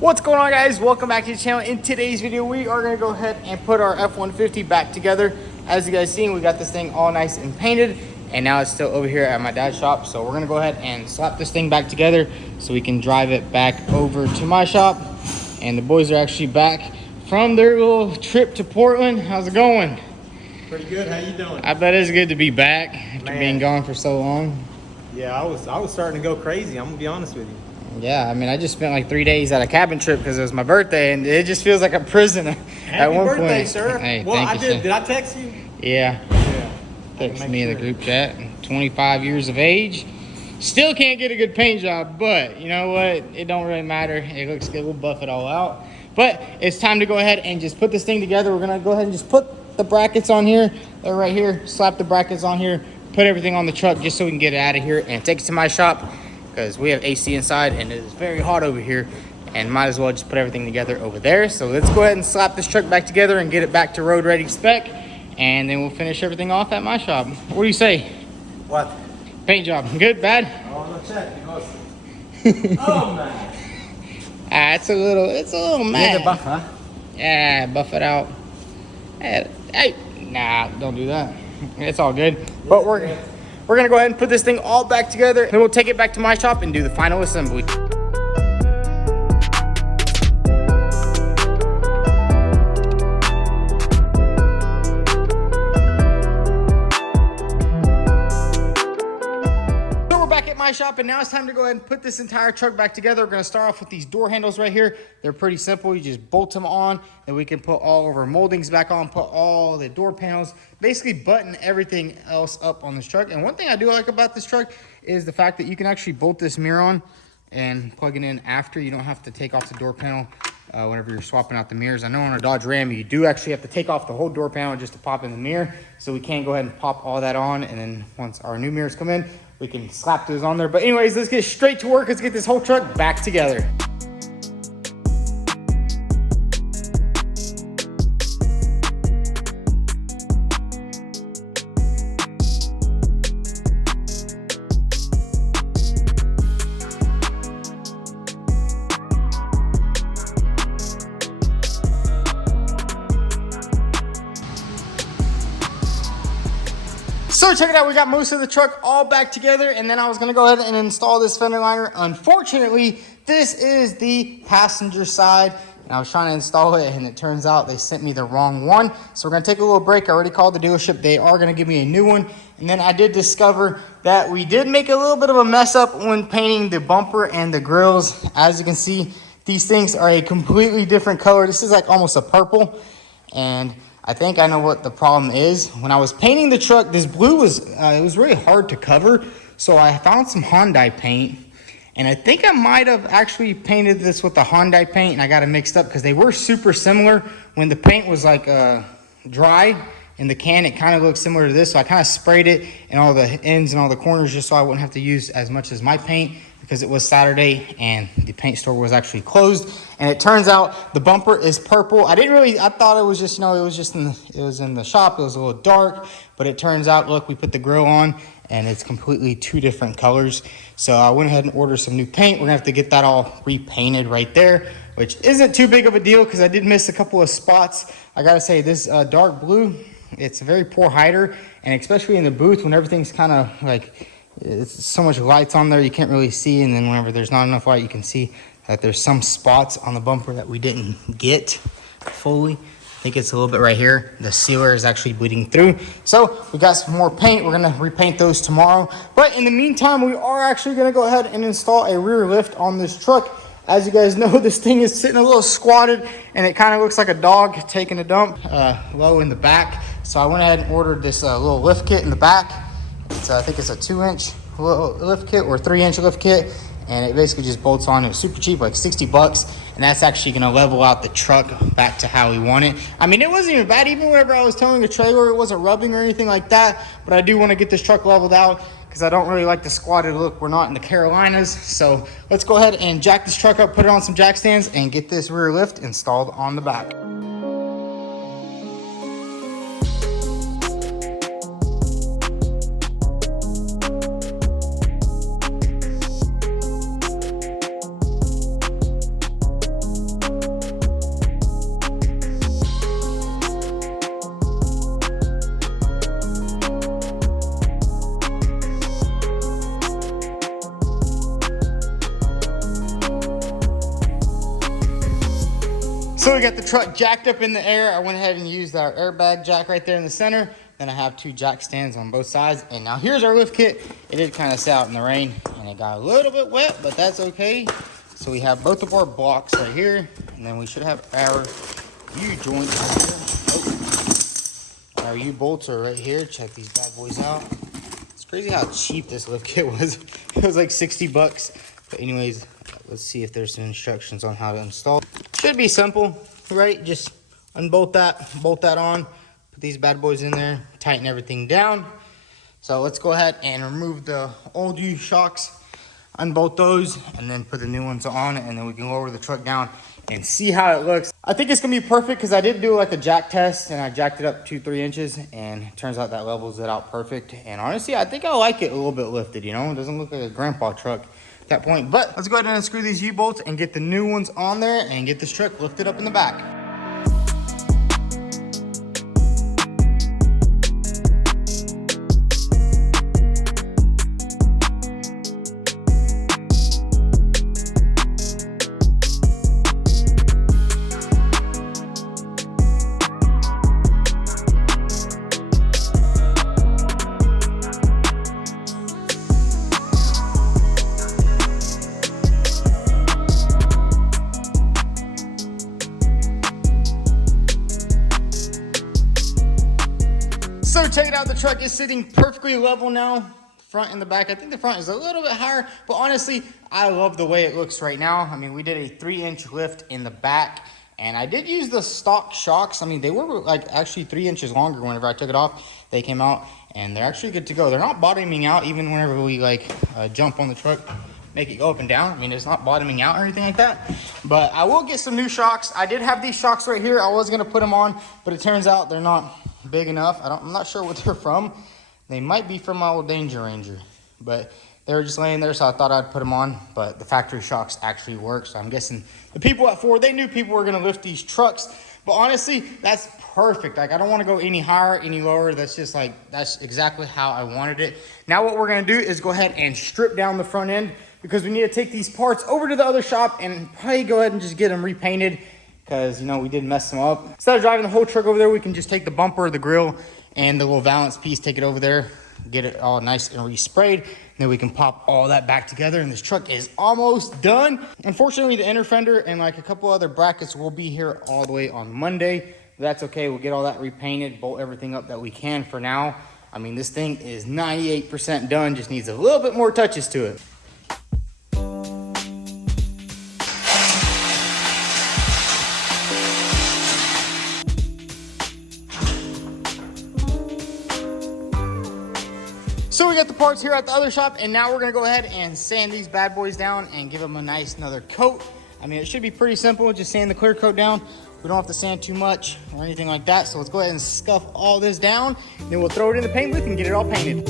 What's going on, guys? Welcome back to the channel. In today's video, we are going to go ahead and put our F-150 back together. As you guys seen, we got this thing all nice and painted, and now it's still over here at my dad's shop. So we're going to go ahead and slap this thing back together so we can drive it back over to my shop. And the boys are actually back from their little trip to Portland. How's it going? Pretty good. How you doing? I bet it's good to be back after being gone for so long. Yeah, I was starting to go crazy. I'm gonna be honest with you. Yeah, I mean, I just spent like 3 days at a cabin trip because it was my birthday, and it just feels like a prison at one birthday, point. sir. Hey, well, thank you, sir. Did I text you? Yeah. Text me in the group chat. 25 years of age. Still can't get a good paint job, but you know what? It don't really matter. It looks good. We'll buff it all out. But it's time to go ahead and just put this thing together. We're gonna go ahead and just put the brackets on here. They're right here. Slap the brackets on here. Put everything on the truck just so we can get it out of here and take it to my shop, because we have AC inside and it is very hot over here, and might as well just put everything together over there. So let's go ahead and slap this truck back together and get it back to road ready spec, and then we'll finish everything off at my shop. What do you say? What? Paint job, good, bad? Oh, no, check. Oh man. It's a little mad. Need a buff, huh? Yeah, buff it out. Hey, nah, don't do that. It's all good. But we're gonna go ahead and put this thing all back together. Then we'll take it back to my shop and do the final assembly. My shop, and now it's time to go ahead and put this entire truck back together. We're going to start off with these door handles right here. They're pretty simple. You just bolt them on, and we can put all of our moldings back on, put all the door panels, basically button everything else up on this truck. And one thing I do like about this truck is the fact that you can actually bolt this mirror on and plug it in after. You don't have to take off the door panel whenever you're swapping out the mirrors. I know on a Dodge Ram you do actually have to take off the whole door panel just to pop in the mirror, so we can go ahead and pop all that on, and then once our new mirrors come in, we can slap those on there. But anyways, let's get straight to work. Let's get this whole truck back together. So check it out, we got most of the truck all back together, and then I was gonna go ahead and install this fender liner. Unfortunately, this is the passenger side, and I was trying to install it, and it turns out they sent me the wrong one. So we're gonna take a little break. I already called the dealership. They are gonna give me a new one. And then I did discover that we did make a little bit of a mess up when painting the bumper and the grills. As you can see, these things are a completely different color. This is like almost a purple, and I think I know what the problem is. When I was painting the truck, this blue was, it was really hard to cover. So I found some Hyundai paint, and I think I might have actually painted this with the Hyundai paint, and I got it mixed up because they were super similar. When the paint was like dry in the can, it kind of looked similar to this. So I kind of sprayed it in all the ends and all the corners just so I wouldn't have to use as much as my paint, because it was Saturday and the paint store was actually closed. And it turns out the bumper is purple. I thought it was just, you know, it was in the shop. It was a little dark, but it turns out, look, we put the grill on and it's completely two different colors. So I went ahead and ordered some new paint. We're gonna have to get that all repainted right there, which isn't too big of a deal because I did miss a couple of spots. I gotta say, this dark blue, it's a very poor hider, and especially in the booth when everything's kind of like, it's so much lights on there, you can't really see. And then whenever there's not enough light, you can see that there's some spots on the bumper that we didn't get fully. I think it's a little bit right here. The sealer is actually bleeding through. So we got some more paint. We're gonna repaint those tomorrow. But in the meantime, we are actually gonna go ahead and install a rear lift on this truck. As you guys know, this thing is sitting a little squatted, and it kind of looks like a dog taking a dump low in the back. So I went ahead and ordered this little lift kit in the back. I think it's a 2-inch lift kit or 3-inch lift kit, and it basically just bolts on. It was super cheap, like 60 bucks, and that's actually gonna level out the truck back to how we want it. I mean, it wasn't even bad. Even whenever I was towing the trailer, it wasn't rubbing or anything like that, but I do want to get this truck leveled out because I don't really like the squatted look. We're not in the Carolinas. So let's go ahead and jack this truck up, put it on some jack stands, and get this rear lift installed on the back. So we got the truck jacked up in the air. I went ahead and used our airbag jack right there in the center. Then I have 2 jack stands on both sides. And now here's our lift kit. It did kind of sit out in the rain and it got a little bit wet, but that's okay. So we have both of our blocks right here. And then we should have our U-joints right here. Oh. Our U-bolts are right here. Check these bad boys out. It's crazy how cheap this lift kit was. It was like 60 bucks. But anyways, let's see if there's some instructions on how to install. Should be simple, right? Just unbolt that, bolt that on, put these bad boys in there, tighten everything down. So let's go ahead and remove the old U-shocks, unbolt those, and then put the new ones on, and then we can lower the truck down and see how it looks. I think it's gonna be perfect because I did do like a jack test and I jacked it up 2-3 inches and it turns out that levels it out perfect. And honestly, I think I like it a little bit lifted, you know? It doesn't look like a grandpa truck at that point. But let's go ahead and unscrew these U-bolts and get the new ones on there and get this truck lifted up in the back. So check it out, the truck is sitting perfectly level now, front and the back. I think the front is a little bit higher, but honestly, I love the way it looks right now. I mean, we did a 3-inch lift in the back, and I did use the stock shocks. I mean, they were like actually 3 inches longer whenever I took it off. They came out, and they're actually good to go. They're not bottoming out even whenever we like jump on the truck, make it go up and down. I mean, it's not bottoming out or anything like that, but I will get some new shocks. I did have these shocks right here. I was gonna put them on, but it turns out they're not big enough. I'm not sure what they're from. They might be from my old Danger Ranger, but they were just laying there, so I thought I'd put them on. But the factory shocks actually work, so I'm guessing the people at Ford, they knew people were gonna lift these trucks. But honestly, that's perfect. Like, I don't want to go any higher, any lower. That's just like, that's exactly how I wanted it. Now what we're gonna do is go ahead and strip down the front end, because we need to take these parts over to the other shop and probably go ahead and just get them repainted, because, you know, we did mess them up. Instead of driving the whole truck over there, we can just take the bumper, the grill, and the little valance piece, take it over there, get it all nice and resprayed, and then we can pop all that back together, and this truck is almost done. Unfortunately, the inner fender and like a couple other brackets will be here all the way on Monday. But that's okay, we'll get all that repainted, bolt everything up that we can for now. I mean, this thing is 98% done, just needs a little bit more touches to it. So we got the parts here at the other shop, and now we're gonna go ahead and sand these bad boys down and give them a nice another coat. I mean, it should be pretty simple, just sand the clear coat down. We don't have to sand too much or anything like that. So let's go ahead and scuff all this down, then we'll throw it in the paint booth and get it all painted.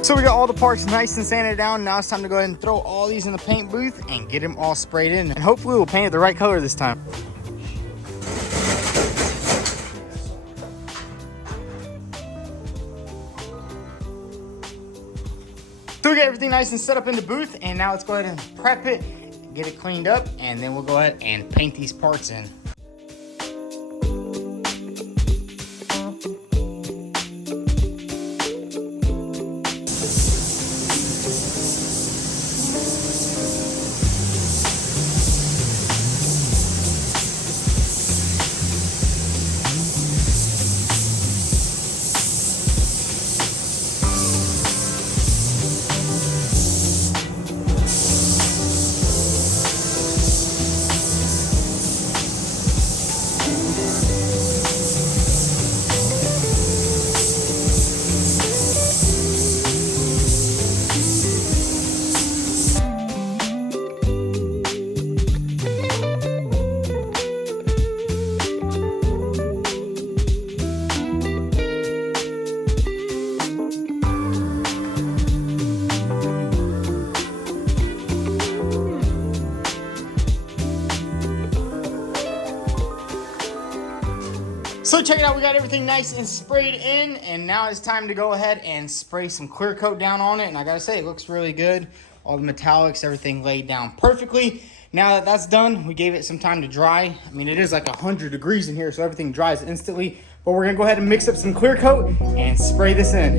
So we got all the parts nice and sanded down. Now it's time to go ahead and throw all these in the paint booth and get them all sprayed in. And hopefully we'll paint it the right color this time. So we got everything nice and set up in the booth, and now let's go ahead and prep it, get it cleaned up, and then we'll go ahead and paint these parts in. So check it out, we got everything nice and sprayed in, and now it's time to go ahead and spray some clear coat down on it. And I gotta say, it looks really good. All the metallics, everything laid down perfectly. Now that that's done, we gave it some time to dry. I mean, it is like 100 degrees in here, so everything dries instantly. But we're gonna go ahead and mix up some clear coat and spray this in.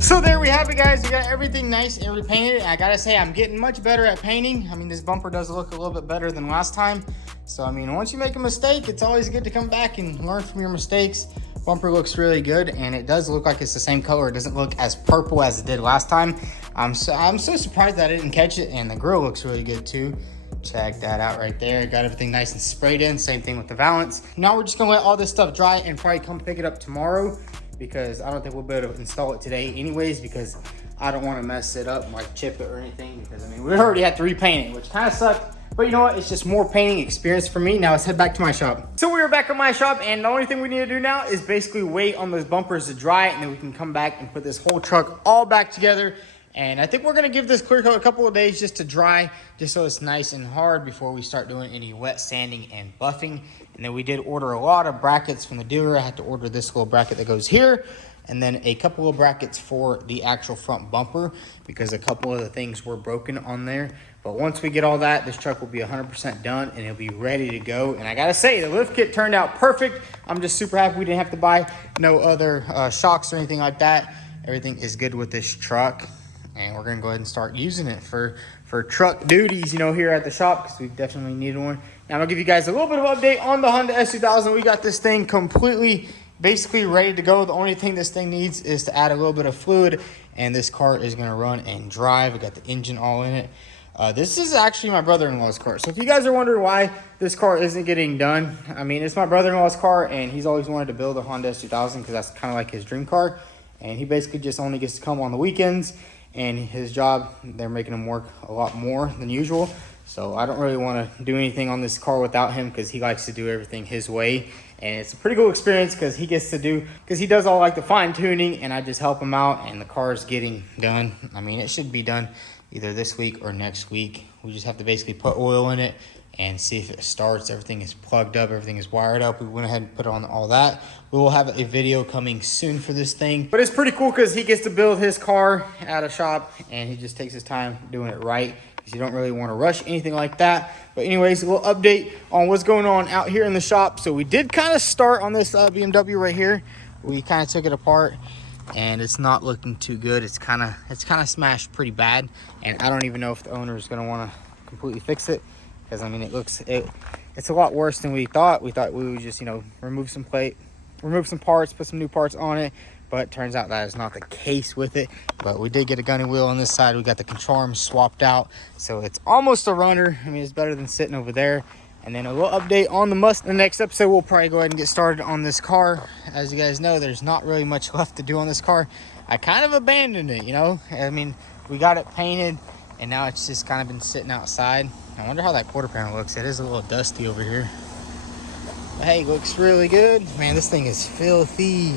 So there we have it, guys. We got everything nice and repainted. And I gotta say, I'm getting much better at painting. I mean, this bumper does look a little bit better than last time. So, I mean, once you make a mistake, it's always good to come back and learn from your mistakes. Bumper looks really good, and it does look like it's the same color. It doesn't look as purple as it did last time. I'm so surprised that I didn't catch it, and the grill looks really good too. Check that out right there. Got everything nice and sprayed in. Same thing with the valance. Now we're just gonna let all this stuff dry and probably come pick it up tomorrow, because I don't think we'll be able to install it today anyways, because I don't want to mess it up, like chip it or anything, because I mean, we already had to repaint it, which kind of sucked. But you know what? It's just more painting experience for me. Now let's head back to my shop. So we are back at my shop, and the only thing we need to do now is basically wait on those bumpers to dry, and then we can come back and put this whole truck all back together. And I think we're gonna give this clear coat a couple of days just to dry, just so it's nice and hard before we start doing any wet sanding and buffing. And then we did order a lot of brackets from the dealer. I had to order this little bracket that goes here, and then a couple of brackets for the actual front bumper, because a couple of the things were broken on there. But once we get all that, this truck will be 100% done, and it'll be ready to go. And I gotta say, the lift kit turned out perfect. I'm just super happy we didn't have to buy no other shocks or anything like that. Everything is good with this truck, and we're gonna go ahead and start using it for truck duties, you know, here at the shop, because we definitely needed one. Now I'll give you guys a little bit of update on the Honda S2000. We got this thing completely, basically ready to go. The only thing this thing needs is to add a little bit of fluid, and this car is gonna run and drive. We got the engine all in it. This is actually my brother-in-law's car. So if you guys are wondering why this car isn't getting done, I mean, it's my brother-in-law's car, and he's always wanted to build a Honda S2000 because that's kind of like his dream car. And he basically just only gets to come on the weekends, and his job, they're making him work a lot more than usual. So I don't really want to do anything on this car without him, because he likes to do everything his way. And it's a pretty cool experience, because he gets to do, because he does all like the fine tuning, and I just help him out, and the car is getting done. I mean, it should be done either this week or next week. We just have to basically put oil in it and see if it starts. Everything is plugged up, everything is wired up. We went ahead and put on all that. We will have a video coming soon for this thing. But it's pretty cool, because he gets to build his car at a shop, and he just takes his time doing it right, because you don't really want to rush anything like that. But anyways, a little update on what's going on out here in the shop. So we did kind of start on this BMW right here. We kind of took it apart, and it's not looking too good. It's kind of smashed pretty bad, and I don't even know if the owner is going to want to completely fix it, because I mean, it's a lot worse than we thought. We thought we would just, you know, remove some parts, put some new parts on it, but turns out that is not the case with it. But we did get a gunny wheel on this side. We got the control arm swapped out, so it's almost a runner. I mean, it's better than sitting over there. And then a little update on the Mustang. The next episode, we'll probably go ahead and get started on this car. As you guys know, there's not really much left to do on this car. I kind of abandoned it, you know? I mean, we got it painted, and now it's just kind of been sitting outside. I wonder how that quarter panel looks. It is a little dusty over here. But hey, looks really good. Man, this thing is filthy.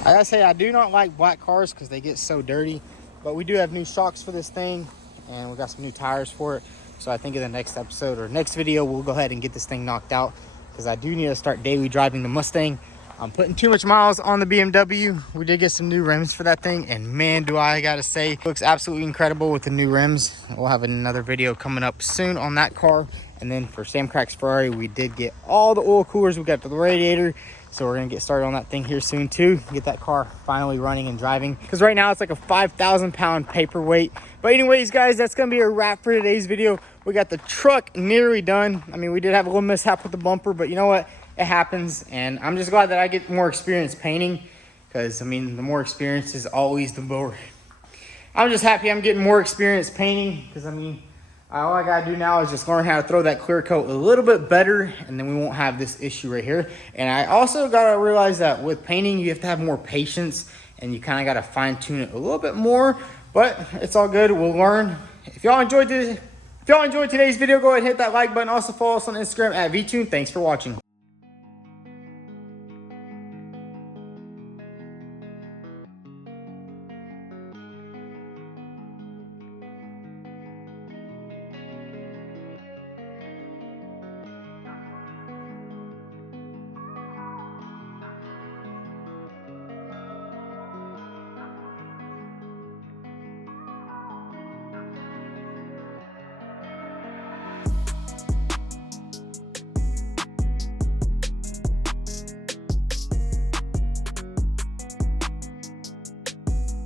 I gotta say, I do not like black cars because they get so dirty. But we do have new shocks for this thing, and we got some new tires for it. So I think in the next episode or next video, we'll go ahead and get this thing knocked out, because I do need to start daily driving the Mustang. I'm putting too much miles on the BMW. We did get some new rims for that thing, and man, do I gotta say, looks absolutely incredible with the new rims. We'll have another video coming up soon on that car. And then for Sam Crack's Ferrari, we did get all the oil coolers. We got the radiator. So we're gonna get started on that thing here soon too. Get that car finally running and driving. Because right now it's like a 5,000 pound paperweight. But anyways, guys, that's gonna be a wrap for today's video. We got the truck nearly done. I mean, we did have a little mishap with the bumper, but you know what? It happens. And I'm just glad that I get more experience painting. Because, I mean, the more experience is always the more. I'm just happy I'm getting more experience painting. Because, I mean, all I gotta do now is just learn how to throw that clear coat a little bit better, and then we won't have this issue right here. And I also gotta realize that with painting, you have to have more patience, and you kind of gotta fine tune it a little bit more. But it's all good. We'll learn. If y'all enjoyed today's video, go ahead and hit that like button. Also follow us on Instagram at vTuned. Thanks for watching.